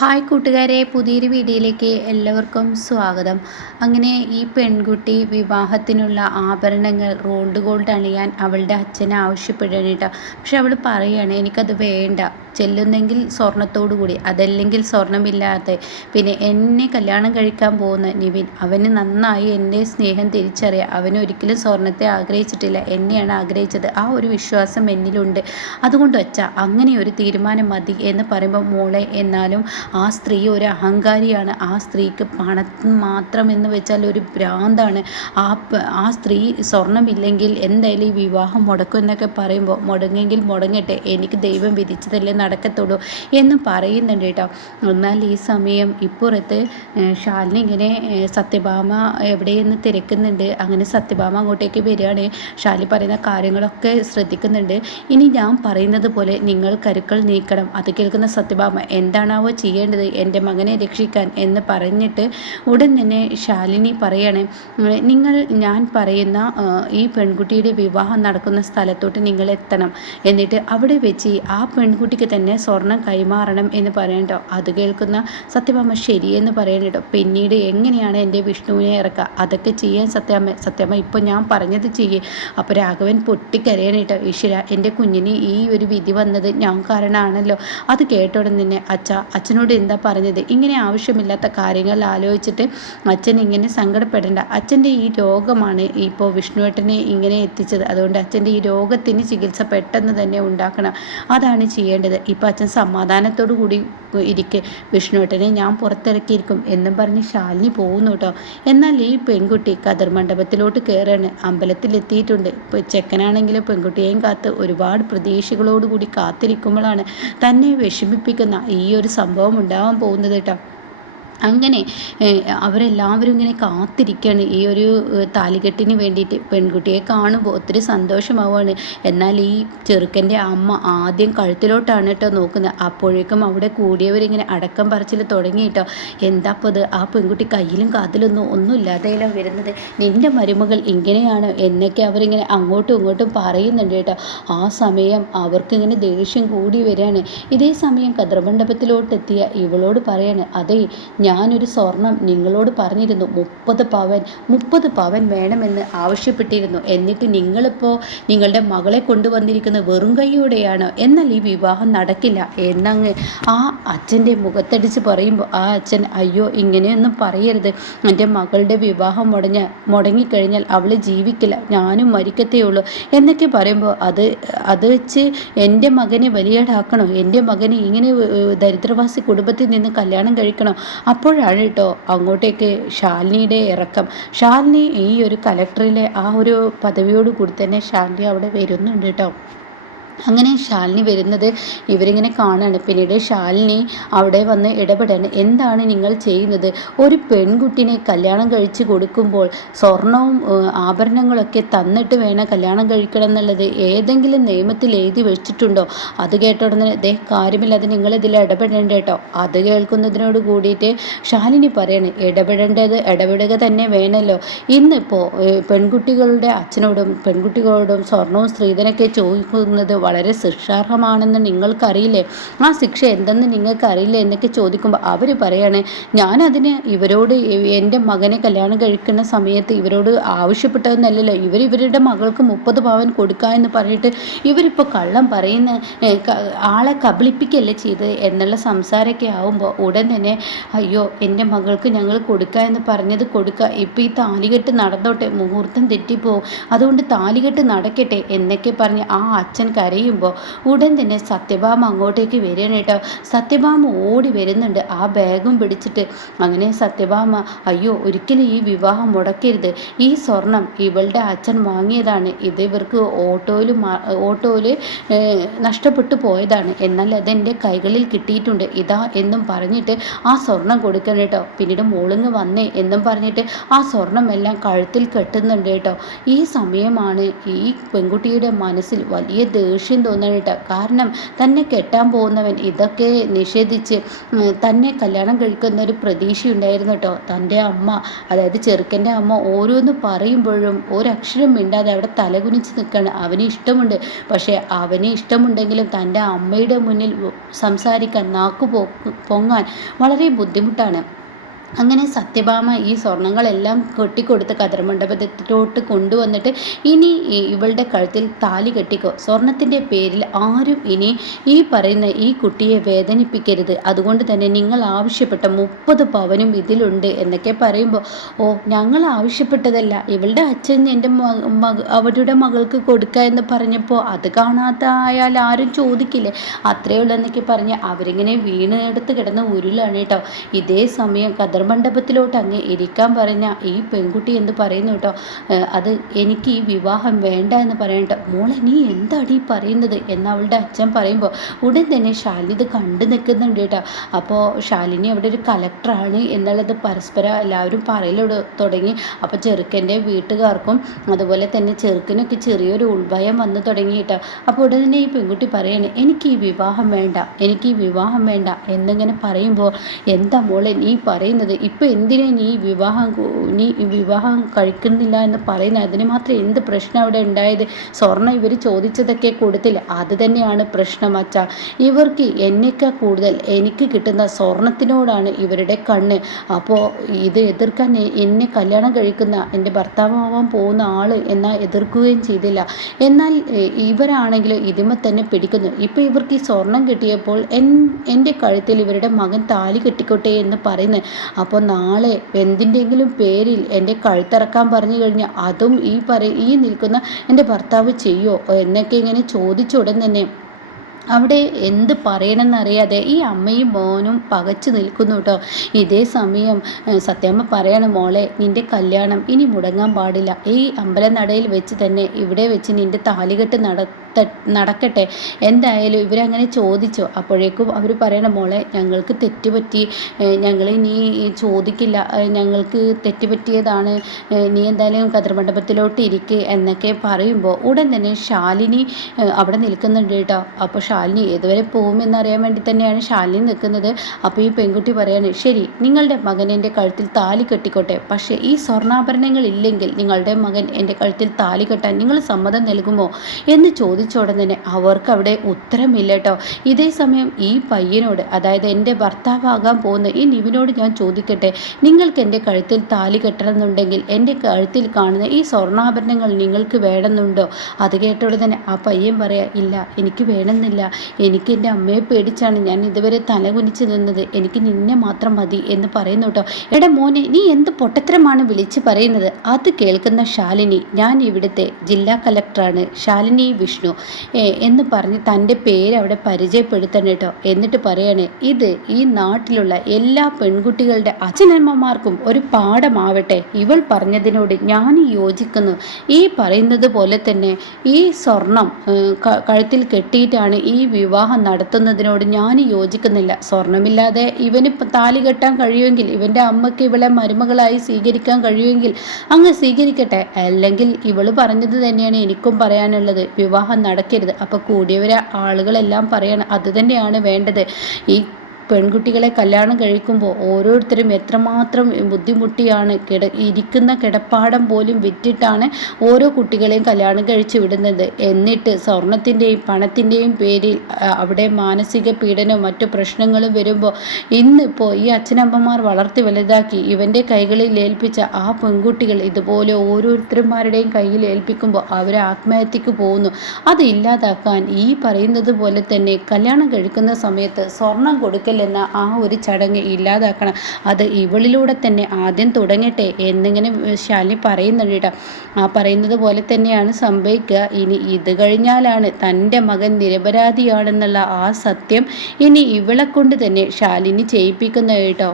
Hi കൂട്ടുകാരെ, പുതിയൊരു വീഡിയോയിലേക്ക് എല്ലാവർക്കും സ്വാഗതം. അങ്ങനെ ഈ പെൺകുട്ടി വിവാഹത്തിനുള്ള ആഭരണങ്ങൾ റോൾഡ് ഗോൾഡ് അണിയാൻ അവളുടെ അച്ഛനെ ആവശ്യപ്പെടുകയാണ് കേട്ടോ. പക്ഷെ അവൾ പറയുകയാണ്, എനിക്കത് വേണ്ട, ചെല്ലുന്നെങ്കിൽ സ്വർണത്തോടു കൂടി, അതല്ലെങ്കിൽ സ്വർണമില്ലാതെ. പിന്നെ എന്നെ കല്യാണം കഴിക്കാൻ പോകുന്ന നിവിൻ, അവന് നന്നായി എൻ്റെ സ്നേഹം തിരിച്ചറിയാം. അവന് ഒരിക്കലും സ്വർണത്തെ ആഗ്രഹിച്ചിട്ടില്ല, എന്നെയാണ് ആഗ്രഹിച്ചത്. ആ ഒരു വിശ്വാസം എന്നിലുണ്ട്. അതുകൊണ്ട് വെച്ചാൽ അങ്ങനെ ഒരു തീരുമാനം മതി എന്ന് പറയുമ്പോൾ, മോളെ എന്നാലും ആ സ്ത്രീ ഒരു അഹങ്കാരിയാണ്. ആ സ്ത്രീക്ക് പണം മാത്രം എന്ന് വെച്ചാൽ ഒരു ഭ്രാന്താണ്. ആ സ്ത്രീ സ്വർണമില്ലെങ്കിൽ എന്തായാലും ഈ വിവാഹം മുടക്കും എന്നൊക്കെ പറയുമ്പോൾ, മുടങ്ങെങ്കിൽ മുടങ്ങട്ടെ, എനിക്ക് ദൈവം വിധിച്ചതല്ലേ നടക്കത്തുള്ളൂ എന്ന് പറയുന്നുണ്ട് കേട്ടോ. എന്നാൽ ഈ സമയം ഇപ്പുറത്ത് ശാലിനി ഇങ്ങനെ സത്യഭാമ എവിടെയെന്ന് തിരക്കുന്നുണ്ട്. അങ്ങനെ സത്യഭാമ അങ്ങോട്ടേക്ക് വരികയാണ്. ശാലിനി പറയുന്ന കാര്യങ്ങളൊക്കെ ശ്രദ്ധിക്കുന്നുണ്ട്. ഇനി ഞാൻ പറയുന്നത് പോലെ നിങ്ങൾ കരുക്കൾ നീക്കണം. അത് കേൾക്കുന്ന സത്യഭാമ എന്താണാവോ ചെയ്യേണ്ടത് എൻ്റെ മകനെ രക്ഷിക്കാൻ എന്ന് പറഞ്ഞിട്ട് ഉടൻ തന്നെ ശാലിനി പറയാണ്, നിങ്ങൾ ഞാൻ പറയുന്ന ഈ പെൺകുട്ടിയുടെ വിവാഹം നടക്കുന്ന സ്ഥലത്തോട്ട് നിങ്ങൾ എത്തണം. എന്നിട്ട് അവിടെ വെച്ച് ആ പെൺകുട്ടിക്ക് തന്നെ സ്വർണം കൈമാറണം എന്ന് പറയണ്ടോ. അത് കേൾക്കുന്ന സത്യഭാമ ശരിയെന്ന് പറയണോ. പിന്നീട് എങ്ങനെയാണ് എൻ്റെ വിഷ്ണുവിനെ ഇറക്കുക, അതൊക്കെ ചെയ്യാൻ സത്യമ്മ ഇപ്പോൾ ഞാൻ പറഞ്ഞത് ചെയ്യേ. അപ്പോൾ രാഘവൻ പൊട്ടിക്കരയണേട്ടോ. ഈശ്വര, എൻ്റെ കുഞ്ഞിന് ഈ ഒരു വിധി വന്നത് ഞാൻ കാരണമാണല്ലോ. അത് കേട്ടോടെ തന്നെ അച്ഛനോട് എന്താ പറഞ്ഞത്, ഇങ്ങനെ ആവശ്യമില്ലാത്ത കാര്യങ്ങൾ ആലോചിച്ചിട്ട് അച്ഛൻ ഇങ്ങനെ സങ്കടപ്പെടേണ്ട. അച്ഛൻ്റെ ഈ രോഗമാണ് ഇപ്പോൾ വിഷ്ണുവേട്ടനെ ഇങ്ങനെ എത്തിച്ചത്. അതുകൊണ്ട് അച്ഛൻ്റെ ഈ രോഗത്തിന് ചികിത്സ പെട്ടെന്ന് തന്നെ ഉണ്ടാക്കണം. അതാണ് ചെയ്യേണ്ടത്. ഇപ്പം അച്ഛൻ സമാധാനത്തോടു കൂടി ഇരിക്കെ, വിഷ്ണുവേട്ടനെ ഞാൻ പുറത്തിറക്കിയിരിക്കും എന്നും പറഞ്ഞ് ശാലിനി പോകുന്നു കേട്ടോ. എന്നാൽ ഈ പെൺകുട്ടി കതിർ മണ്ഡപത്തിലോട്ട് കയറാണ്. അമ്പലത്തിലെത്തിയിട്ടുണ്ട്. ഇപ്പോൾ ചെക്കനാണെങ്കിലും പെൺകുട്ടിയെയും കാത്ത് ഒരുപാട് പ്രതീക്ഷകളോടുകൂടി കാത്തിരിക്കുമ്പോഴാണ് തന്നെ വിഷമിപ്പിക്കുന്ന ഈ ഒരു സംഭവം ഉണ്ടാവാൻ പോകുന്നത് കേട്ടോ. അങ്ങനെ അവരെല്ലാവരും ഇങ്ങനെ കാത്തിരിക്കുകയാണ് ഈ ഒരു താലികെട്ടിന് വേണ്ടിയിട്ട്. പെൺകുട്ടിയെ കാണുമ്പോൾ ഒത്തിരി സന്തോഷമാവുകയാണ്. എന്നാൽ ഈ ചെറുക്കൻ്റെ അമ്മ ആദ്യം കഴുത്തിലോട്ടാണ് കേട്ടോ നോക്കുന്നത്. അപ്പോഴേക്കും അവിടെ കൂടിയവരിങ്ങനെ അടക്കം പറച്ചിൽ തുടങ്ങി കേട്ടോ. എന്താപ്പത്, ആ പെൺകുട്ടി കയ്യിലും കാതിലൊന്നും ഒന്നുമില്ലാതെയല്ല വരുന്നത്, നിൻ്റെ മരുമകൾ ഇങ്ങനെയാണ് എന്നൊക്കെ അവരിങ്ങനെ അങ്ങോട്ടും ഇങ്ങോട്ടും പറയുന്നുണ്ട് കേട്ടോ. ആ സമയം അവർക്കിങ്ങനെ ദേഷ്യം കൂടി വരികയാണ്. ഇതേ സമയം കതിർമണ്ഡപത്തിലോട്ടെത്തിയ ഇവളോട് പറയാണ്, അതേ, ഞാനൊരു സ്വർണം നിങ്ങളോട് പറഞ്ഞിരുന്നു, 30 പവൻ വേണമെന്ന് ആവശ്യപ്പെട്ടിരുന്നു. എന്നിട്ട് നിങ്ങളിപ്പോൾ നിങ്ങളുടെ മകളെ കൊണ്ടുവന്നിരിക്കുന്നത് വെറും കൈയോടെയാണ്. എന്നാൽ ഈ വിവാഹം നടക്കില്ല എന്നങ്ങ് ആ അച്ഛൻ്റെ മുഖത്തടിച്ച് പറയുമ്പോൾ ആ അച്ഛൻ, അയ്യോ ഇങ്ങനെയൊന്നും പറയരുത്, എൻ്റെ മകളുടെ വിവാഹം മുടങ്ങിക്കഴിഞ്ഞാൽ അവൾ ജീവിക്കില്ല, ഞാനും മരിക്കത്തേ ഉള്ളൂ എന്നൊക്കെ പറയുമ്പോൾ, അത് വെച്ച് എൻ്റെ മകനെ വലിയടാക്കണോ, എൻ്റെ മകനെ ഇങ്ങനെ ദരിദ്രവാസി കുടുംബത്തിൽ നിന്ന് കല്യാണം കഴിക്കണോ. അപ്പോഴാണ് കേട്ടോ അങ്ങോട്ടേക്ക് ശാലിനിയുടെ ഇറക്കം. ശാലിനി ഈ ഒരു കലക്ടറിലെ ആ ഒരു പദവിയോട് കൂടി തന്നെ ശാലിനി അവിടെ വരുന്നുണ്ട് കേട്ടോ. അങ്ങനെ ശാലിനി വരുന്നത് ഇവരിങ്ങനെ കാണാണ്. പിന്നീട് ശാലിനി അവിടെ വന്ന് ഇടപെടാണ്. എന്താണ് നിങ്ങൾ ചെയ്യുന്നത്? ഒരു പെൺകുട്ടിനെ കല്യാണം കഴിച്ച് കൊടുക്കുമ്പോൾ സ്വർണവും ആഭരണങ്ങളൊക്കെ തന്നിട്ട് വേണം കല്യാണം കഴിക്കണം എന്നുള്ളത് ഏതെങ്കിലും നിയമത്തിൽ എഴുതി വെച്ചിട്ടുണ്ടോ? അത് കേട്ട ഉടനെ കാര്യമില്ലാതെ നിങ്ങളിതിൽ ഇടപെടേണ്ട കേട്ടോ. അത് കേൾക്കുന്നതിനോട് കൂടിയിട്ട് ശാലിനി പറയാണ്, ഇടപെടുക തന്നെ വേണമല്ലോ. ഇന്നിപ്പോൾ പെൺകുട്ടികളുടെ അച്ഛനോടും പെൺകുട്ടികളോടും സ്വർണവും സ്ത്രീധനൊക്കെ ചോദിക്കുന്നത് വളരെ ശിക്ഷാർഹമാണെന്ന് നിങ്ങൾക്കറിയില്ലേ? ആ ശിക്ഷ എന്തെന്ന് നിങ്ങൾക്കറിയില്ല എന്നൊക്കെ ചോദിക്കുമ്പോൾ അവർ പറയാണ്, ഞാനതിന് ഇവരോട് എൻ്റെ മകനെ കല്യാണം കഴിക്കുന്ന സമയത്ത് ഇവരോട് ആവശ്യപ്പെട്ടതെന്നല്ലല്ലോ, ഇവരുടെ മകൾക്ക് 30 പവൻ കൊടുക്കുക എന്ന് പറഞ്ഞിട്ട് ഇവരിപ്പോൾ കള്ളം പറയുന്ന ആളെ കബളിപ്പിക്കുകയല്ലേ ചെയ്ത് എന്നുള്ള സംസാരമൊക്കെ ആവുമ്പോൾ ഉടൻ തന്നെ, അയ്യോ എൻ്റെ മകൾക്ക് ഞങ്ങൾ കൊടുക്കുക എന്ന് പറഞ്ഞത് കൊടുക്കുക, ഇപ്പോൾ ഈ താലികെട്ട് നടന്നോട്ടെ, മുഹൂർത്തം തെറ്റിപ്പോവും, അതുകൊണ്ട് താലികെട്ട് നടക്കട്ടെ എന്നൊക്കെ പറഞ്ഞ് ആ അച്ഛൻ കരയുമ്പോൾ ഉടൻ തന്നെ സത്യഭാമ അങ്ങോട്ടേക്ക് വരികയാണ് കേട്ടോ. സത്യഭാമ ഓടി വരുന്നുണ്ട് ആ ബാഗും പിടിച്ചിട്ട്. അങ്ങനെ സത്യഭാമ, അയ്യോ ഒരിക്കലും ഈ വിവാഹം മുടക്കരുത്, ഈ സ്വർണം ഇവളുടെ അച്ഛൻ വാങ്ങിയതാണ്, ഇത് ഇവർക്ക് ഓട്ടോയിൽ നഷ്ടപ്പെട്ടു പോയതാണ്, എന്നാൽ അതെൻ്റെ കൈകളിൽ കിട്ടിയിട്ടുണ്ട്, ഇതാ എന്നും പറഞ്ഞിട്ട് ആ സ്വർണം കൊടുക്കണം കേട്ടോ. പിന്നീട് മോളിങ് വന്നേ എന്നും പറഞ്ഞിട്ട് ആ സ്വർണം എല്ലാം കഴുത്തിൽ കെട്ടുന്നുണ്ട് കേട്ടോ. ഈ സമയമാണ് ഈ പെൺകുട്ടിയുടെ മനസ്സിൽ വലിയ ദേഷ്യം തോന്നണം കേട്ടോ. കാരണം തന്നെ കെട്ടാൻ പോകുന്നവൻ ഇതൊക്കെ നിഷേധിച്ച് തന്നെ കല്യാണം കഴിക്കുന്ന ഒരു പ്രതീക്ഷയുണ്ടായിരുന്നു കേട്ടോ. തൻ്റെ അമ്മ, അതായത് ചെറുക്കൻ്റെ അമ്മ ഓരോന്ന് പറയുമ്പോഴും ഒരക്ഷരം മിണ്ടാതെ അവിടെ തലകുനിച്ച് നിൽക്കുകയാണ്. അവന് ഇഷ്ടമുണ്ട്, പക്ഷേ അവന് ഇഷ്ടമുണ്ടെങ്കിലും തൻ്റെ അമ്മയുടെ മുന്നിൽ സംസാരിക്കാൻ പൊങ്ങാൻ വളരെ ബുദ്ധിമുട്ടാണ്. അങ്ങനെ സത്യഭാമ ഈ സ്വർണങ്ങളെല്ലാം കെട്ടിക്കൊടുത്ത് കതിർമണ്ഡപത്തിലോട്ട് കൊണ്ടുവന്നിട്ട്, ഇനി ഇവളുടെ കഴുത്തിൽ താലി കെട്ടിക്കോ, സ്വർണത്തിൻ്റെ പേരിൽ ആരും ഇനി ഈ പറയുന്ന ഈ കുട്ടിയെ വേദനിപ്പിക്കരുത്, അതുകൊണ്ട് തന്നെ നിങ്ങൾ ആവശ്യപ്പെട്ട 30 പവനും ഇതിലുണ്ട് എന്നൊക്കെ പറയുമ്പോൾ, ഓ ഞങ്ങൾ ആവശ്യപ്പെട്ടതല്ല, ഇവളുടെ അച്ഛൻ എൻ്റെ അവരുടെ മകൾക്ക് കൊടുക്കുക എന്ന് പറഞ്ഞപ്പോൾ അത് കാണാതായാൽ ആരും ചോദിക്കില്ലേ, അത്രയേ ഉള്ളൂ എന്നൊക്കെ പറഞ്ഞ് അവരിങ്ങനെ വീണെടുത്ത് കിടന്ന് ഉരുളാണ് കേട്ടോ. ഇതേ സമയം മണ്ഡപത്തിലോട്ട് അങ്ങ് ഇരിക്കാൻ പറഞ്ഞ ഈ പെൺകുട്ടി എന്ന് പറയുന്നു കേട്ടോ. അത് എനിക്ക് ഈ വിവാഹം വേണ്ട എന്ന് പറയട്ടോ. മോളെ നീ എന്താടി പറയുന്നത് എന്ന് അവളുടെ അച്ഛൻ പറയുമ്പോൾ ഉടൻ തന്നെ ശാലിനി ഇത് കണ്ടു നിൽക്കുന്നുണ്ട് കേട്ടോ. അപ്പോൾ ശാലിനി അവിടെ ഒരു കലക്ടറാണ് എന്നുള്ളത് പരസ്പരം എല്ലാവരും പറയലോട് തുടങ്ങി. അപ്പോൾ ചെറുക്കൻ്റെ വീട്ടുകാർക്കും അതുപോലെ തന്നെ ചെറുക്കനൊക്കെ ചെറിയൊരു ഉൾഭയം വന്ന് തുടങ്ങി കേട്ടോ. അപ്പോൾ ഉടൻ തന്നെ ഈ പെൺകുട്ടി പറയാണ്, എനിക്ക് ഈ വിവാഹം വേണ്ട, എനിക്ക് ഈ വിവാഹം വേണ്ട എന്നിങ്ങനെ പറയുമ്പോൾ, എന്താ മോളെ നീ പറയുന്നത്, ഇപ്പം എന്തിനാ നീ വിവാഹം കഴിക്കുന്നില്ല എന്ന് പറയുന്നത്, അതിന് മാത്രം എന്ത് പ്രശ്നം അവിടെ ഉണ്ടായത്, സ്വർണ്ണം ഇവർ ചോദിച്ചതൊക്കെ കൊടുത്തില്ല, അത് തന്നെയാണ് പ്രശ്നം അച്ഛ, ഇവർക്ക് എന്നേക്കാൾ കൂടുതൽ എനിക്ക് കിട്ടുന്ന സ്വർണത്തിനോടാണ് ഇവരുടെ കണ്ണ്, അപ്പോൾ ഇത് എതിർക്കാൻ എന്നെ കല്യാണം കഴിക്കുന്ന എൻ്റെ ഭർത്താവാൻ പോകുന്ന ആൾ എന്നാൽ എതിർക്കുകയും ചെയ്തില്ല, എന്നാൽ ഇവരാണെങ്കിലും ഇതിമ തന്നെ പിടിക്കുന്നു, ഇപ്പോൾ ഇവർക്ക് ഈ സ്വർണം കിട്ടിയപ്പോൾ എൻ്റെ കഴുത്തിൽ ഇവരുടെ മകൻ താലി കെട്ടിക്കോട്ടെ എന്ന് പറയുന്നത്, അപ്പോൾ നാളെ എന്തിൻ്റെങ്കിലും പേരിൽ എൻ്റെ കഴുത്തിറക്കാൻ പറഞ്ഞു കഴിഞ്ഞാൽ അതും ഈ നിൽക്കുന്ന എൻ്റെ ഭർത്താവ് ചെയ്യോ എന്നൊക്കെ ഇങ്ങനെ ചോദിച്ച ഉടൻ തന്നെ അവിടെ എന്ത് പറയണമെന്നറിയാതെ ഈ അമ്മയും മോനും പകച്ചു നിൽക്കുന്നു കേട്ടോ. ഇതേ സമയം സത്യമ്മ പറയാണ്, മോളെ നിൻ്റെ കല്യാണം ഇനി മുടങ്ങാൻ പാടില്ല, ഈ അമ്പലനടയിൽ വെച്ച് തന്നെ ഇവിടെ വെച്ച് നിൻ്റെ താലികെട്ട് നടക്കട്ടെ, എന്തായാലും ഇവരങ്ങനെ ചോദിച്ചു. അപ്പോഴേക്കും അവർ പറയണം, മോളെ ഞങ്ങൾക്ക് തെറ്റുപറ്റി, ഞങ്ങളിനി ചോദിക്കില്ല, ഞങ്ങൾക്ക് തെറ്റുപറ്റിയതാണ്, നീ എന്തായാലും കതിർമണ്ഡപത്തിലോട്ട് ഇരിക്കുക എന്നൊക്കെ പറയുമ്പോൾ ഉടൻ തന്നെ ശാലിനി അവിടെ നിൽക്കുന്നുണ്ട് കേട്ടോ. അപ്പോൾ ശാലിനി ഏതുവരെ പോകുമെന്നറിയാൻ വേണ്ടി തന്നെയാണ് ശാലിനി നിൽക്കുന്നത്. അപ്പോൾ ഈ പെൺകുട്ടി പറയാണ്, ശരി നിങ്ങളുടെ മകൻ എൻ്റെ കഴുത്തിൽ താലി കെട്ടിക്കോട്ടെ, പക്ഷേ ഈ സ്വർണ്ണാഭരണങ്ങൾ ഇല്ലെങ്കിൽ നിങ്ങളുടെ മകൻ എൻ്റെ കഴുത്തിൽ താലി കെട്ടാൻ നിങ്ങൾ സമ്മതം നൽകുമോ എന്ന് ചോദിച്ച ഉടനെ തന്നെ അവർക്ക് അവിടെ ഉത്തരമില്ല കേട്ടോ. ഇതേ സമയം ഈ പയ്യനോട്, അതായത് എൻ്റെ ഭർത്താവാകാൻ പോകുന്ന ഈ നിവിനോട് ഞാൻ ചോദിക്കട്ടെ, നിങ്ങൾക്ക് എൻ്റെ കഴുത്തിൽ താലി കെട്ടണമെന്നുണ്ടെങ്കിൽ എൻ്റെ കഴുത്തിൽ കാണുന്ന ഈ സ്വർണ്ണാഭരണങ്ങൾ നിങ്ങൾക്ക് വേണമെന്നുണ്ടോ? അത് കേട്ടോടെ തന്നെ ആ പയ്യൻ പറയാ, ഇല്ല എനിക്ക് വേണമെന്നില്ല, എനിക്ക് എൻ്റെ അമ്മയെ പേടിച്ചാണ് ഞാൻ ഇതുവരെ തലകുനിച്ച് നിന്നത്, എനിക്ക് നിന്നെ മാത്രം മതി എന്ന് പറയുന്നു കേട്ടോ. എടാ മോനെ നീ എന്ത് പൊട്ടത്തരമാണ് വിളിച്ച് പറയുന്നത്? അത് കേൾക്കുന്ന ശാലിനി, ഞാൻ ഇവിടുത്തെ ജില്ലാ കലക്ടറാണ് ശാലിനി വിഷ്ണു എന്ന് പറഞ്ഞ് തൻ്റെ പേര് അവിടെ പരിചയപ്പെടുത്തണം കേട്ടോ. എന്നിട്ട് പറയാണ്, ഇത് ഈ നാട്ടിലുള്ള എല്ലാ പെൺകുട്ടികളുടെ അച്ഛനമ്മമാർക്കും ഒരു പാഠമാവട്ടെ, ഇവൾ പറഞ്ഞതിനോട് ഞാൻ യോജിക്കുന്നു, ഈ പറയുന്നത് പോലെ തന്നെ ഈ സ്വർണം കഴുത്തിൽ കെട്ടിയിട്ടാണ് ഈ വിവാഹം നടത്തുന്നതിനോട് ഞാൻ യോജിക്കുന്നില്ല, സ്വർണമില്ലാതെ ഇവന് താലി കെട്ടാൻ കഴിയുമെങ്കിൽ, ഇവൻ്റെ അമ്മയ്ക്ക് ഇവളെ മരുമകളായി സ്വീകരിക്കാൻ കഴിയുമെങ്കിൽ അങ്ങ് സ്വീകരിക്കട്ടെ, അല്ലെങ്കിൽ ഇവള് പറഞ്ഞത് തന്നെയാണ് എനിക്കും പറയാനുള്ളത്, വിവാഹം നടക്കരുത്. അപ്പോൾ കൂടിയവരെ ആളുകളെല്ലാം പറയണം അത് തന്നെയാണ് വേണ്ടത്. ഈ പെൺകുട്ടികളെ കല്യാണം കഴിക്കുമ്പോൾ ഓരോരുത്തരും എത്രമാത്രം ബുദ്ധിമുട്ടിയാണ് ഇരിക്കുന്ന കിടപ്പാടം പോലും വിറ്റിട്ടാണ് ഓരോ കുട്ടികളെയും കല്യാണം കഴിച്ച് വിടുന്നത്. എന്നിട്ട് സ്വർണത്തിൻ്റെയും പണത്തിൻ്റെയും പേരിൽ അവിടെ മാനസിക പീഡനവും മറ്റു പ്രശ്നങ്ങളും വരുമ്പോൾ ഇന്നിപ്പോൾ ഈ അച്ഛനമ്മമാർ വളർത്തി വലുതാക്കി ഇവൻ്റെ കൈകളിൽ ഏൽപ്പിച്ച ആ പെൺകുട്ടികൾ ഇതുപോലെ ഓരോരുത്തരുമാരുടെയും കയ്യിൽ ഏൽപ്പിക്കുമ്പോൾ അവർ ആത്മഹത്യക്ക് പോകുന്നു. അത് ഇല്ലാതാക്കാൻ ഈ പറയുന്നത് പോലെ തന്നെ കല്യാണം കഴിക്കുന്ന സമയത്ത് സ്വർണം കൊടുക്കൽ എന്ന ആ ഒരു ചടങ്ങ് ഇല്ലാതാക്കണം. അത് ഇവളിലൂടെ തന്നെ ആദ്യം തുടങ്ങട്ടെ എന്നിങ്ങനെ ശാലിനി പറയുന്നുണ്ട് കേട്ടോ. ആ പറയുന്നത് പോലെ തന്നെയാണ് സംഭവിക്കുക. ഇനി ഇത് കഴിഞ്ഞാലാണ് തൻ്റെ മകൻ നിരപരാധിയാണെന്നുള്ള ആ സത്യം ഇനി ഇവളെ കൊണ്ട് തന്നെ ശാലിനി ചെയ്യിപ്പിക്കുന്നത് കേട്ടോ.